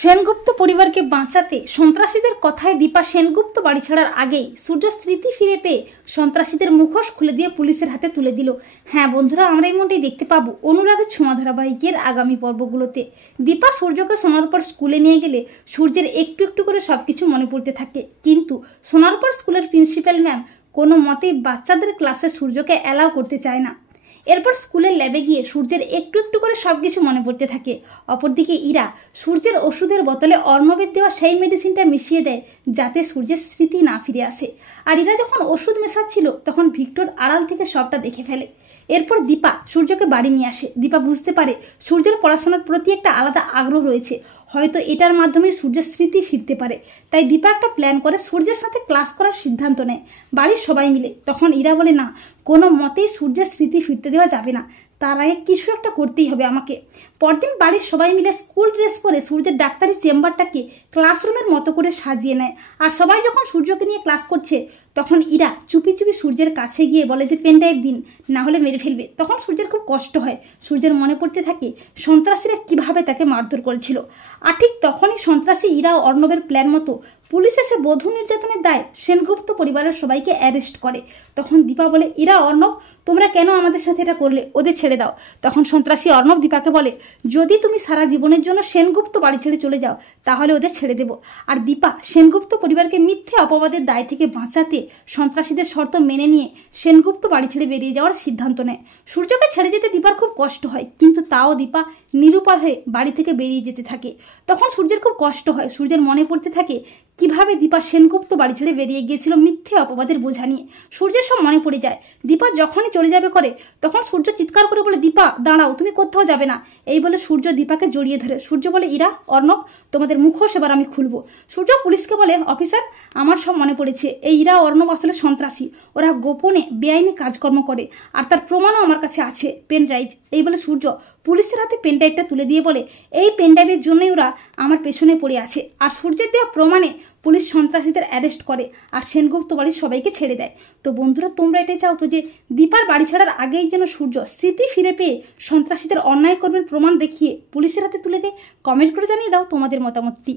সেনগুপ্ত পরিবারকে বাঁচাতে সন্ত্রাসীদের কথায় দীপা সেনগুপ্ত বাড়ি ছাড়ার আগেই সূর্য স্মৃতি ফিরে পেয়ে সন্ত্রাসীদের মুখোশ খুলে দিয়ে পুলিশের হাতে তুলে দিল। হ্যাঁ বন্ধুরা, আমরা এমনটাই দেখতে পাবো অনুরাগের ছোঁয়া ধারাবাহিকের আগামী পর্বগুলোতে। দীপা সূর্যকে সোনারপাড় স্কুলে নিয়ে গেলে সূর্যের একটু একটু করে সবকিছু মনে পড়তে থাকে, কিন্তু সোনারপাড় স্কুলের প্রিন্সিপাল ম্যাম কোনো মতেই বাচ্চাদের ক্লাসে সূর্যকে অ্যালাউ করতে চায় না। এরপর স্কুলের ল্যাবে গিয়ে সূর্যের একটু একটু করে সবকিছু মনে পড়তে থাকে। অপরদিকে ইরা সূর্যের ওষুধের বোতলে অর্ণবের দেওয়া সেই মেডিসিনটা মিশিয়ে দেয় যাতে সূর্যের স্মৃতি না ফিরে আসে। আর ইরা যখন ওষুধ মেশাচ্ছিল তখন ভিক্টর আড়াল থেকে সবটা দেখে ফেলে। এরপর দীপা সূর্যকে বাড়ি নিয়ে আসে। দীপা বুঝতে পারে সূর্যের পড়াশোনার প্রতি একটা আলাদা আগ্রহ রয়েছে, হয়তো এটার মাধ্যমে সূর্যের স্মৃতি ফিরতে পারে। তাই দীপা একটা প্ল্যান করে সূর্যের সাথে ক্লাস করার সিদ্ধান্ত নেয় বাড়ির সবাই মিলে। তখন ইরা বলে, না, কোনো মতেই সূর্যের স্মৃতি ফিরতে দেওয়া যাবে না, তার আগে কিছু একটা করতেই হবে আমাকে। পরদিন বাড়ির সবাই মিলে স্কুল ড্রেস পরে সূর্যের ডাক্তারি চেম্বারটাকে ক্লাসরুমের মতো করে সাজিয়ে নেয়। আর সবাই যখন সূর্যকে নিয়ে ক্লাস করছে তখন ইরা চুপি চুপি সূর্যের কাছে গিয়ে বলে যে পেন ড্রাইভ দিন, না হলে মেরে ফেলবে। তখন সূর্যের খুব কষ্ট হয়। সূর্যের মনে পড়তে থাকে সন্ত্রাসীরা কিভাবে তাকে মারধর করেছিল। আর ঠিক তখনই সন্ত্রাসী ইরা ও অর্ণবের প্ল্যান মতো পুলিশ এসে বধূ নির্যাতনের দায় সেনগুপ্ত পরিবারের সবাইকে অ্যারেস্ট করে। তখন দীপা বলে, ইরা, অর্ণব, তোমরা কেন আমাদের সাথে এটা করলে? ওদের ছেড়ে দাও। তখন সন্ত্রাসী অর্ণব দীপাকে বলে, যদি তুমি সারা জীবনের জন্য সেনগুপ্ত বাড়ি ছেড়ে চলে যাও তাহলে ওদের ছেড়ে দেব। আর দীপা সেনগুপ্ত পরিবারকে মিথ্যে অপবাদের দায় থেকে বাঁচাতে সন্ত্রাসীদের শর্ত মেনে নিয়ে সেনগুপ্ত বাড়ি ছেড়ে বেরিয়ে যাওয়ার সিদ্ধান্ত নেয়। সূর্যকে ছেড়ে যেতে দীপার খুব কষ্ট হয়, কিন্তু তাও দীপা নিরুপায় হয়ে বাড়ি থেকে বেরিয়ে যেতে থাকে। তখন সূর্যের খুব কষ্ট হয়। সূর্যের মনে পড়তে থাকে কিভাবে দীপা সেনগুপ্ত বাড়ি ছেড়ে বেরিয়ে গিয়েছিল মিথ্যে অপবাদের বোঝা নিয়ে। সূর্যের সব মনে পড়ে যায়। দীপা যখনই চলে যাবে করে তখন সূর্য চিৎকার করে বলে, দীপা দাঁড়াও, তুমি কোথাও যাবে না। এই বলে সূর্য দীপাকে জড়িয়ে ধরে। সূর্য বলে, ইরা, অর্ণব, তোমাদের মুখোশ এবার আমি খুলবো। সূর্য পুলিশকে বলে, অফিসার, আমার সব মনে পড়েছে। এই ইরা অর্ণব আসলে সন্ত্রাসী, ওরা গোপনে বেআইনি কাজকর্ম করে, আর তার প্রমাণও আমার কাছে আছে, পেন ড্রাইভ। এই বলে সূর্য পুলিশের হাতে পেন ড্রাইভটা তুলে দিয়ে বলে, এই পেন ড্রাইভের জন্যই ওরা আমার পেছনে পড়ে আছে। আর সূর্যের দেওয়া প্রমাণে পুলিশ সন্ত্রাসীদের অ্যারেস্ট করে আর সেনগুপ্ত বাড়ির সবাইকে ছেড়ে দেয়। তো বন্ধুরা, তোমরা এটাই চাও তো যে দীপার বাড়ি ছাড়ার আগেই যেন সূর্য স্মৃতি ফিরে পেয়ে সন্ত্রাসীদের অন্যায় কর্মের প্রমাণ দেখিয়ে পুলিশের হাতে তুলে দেয়? কমেন্ট করে জানিয়ে দাও তোমাদের মতামতটি।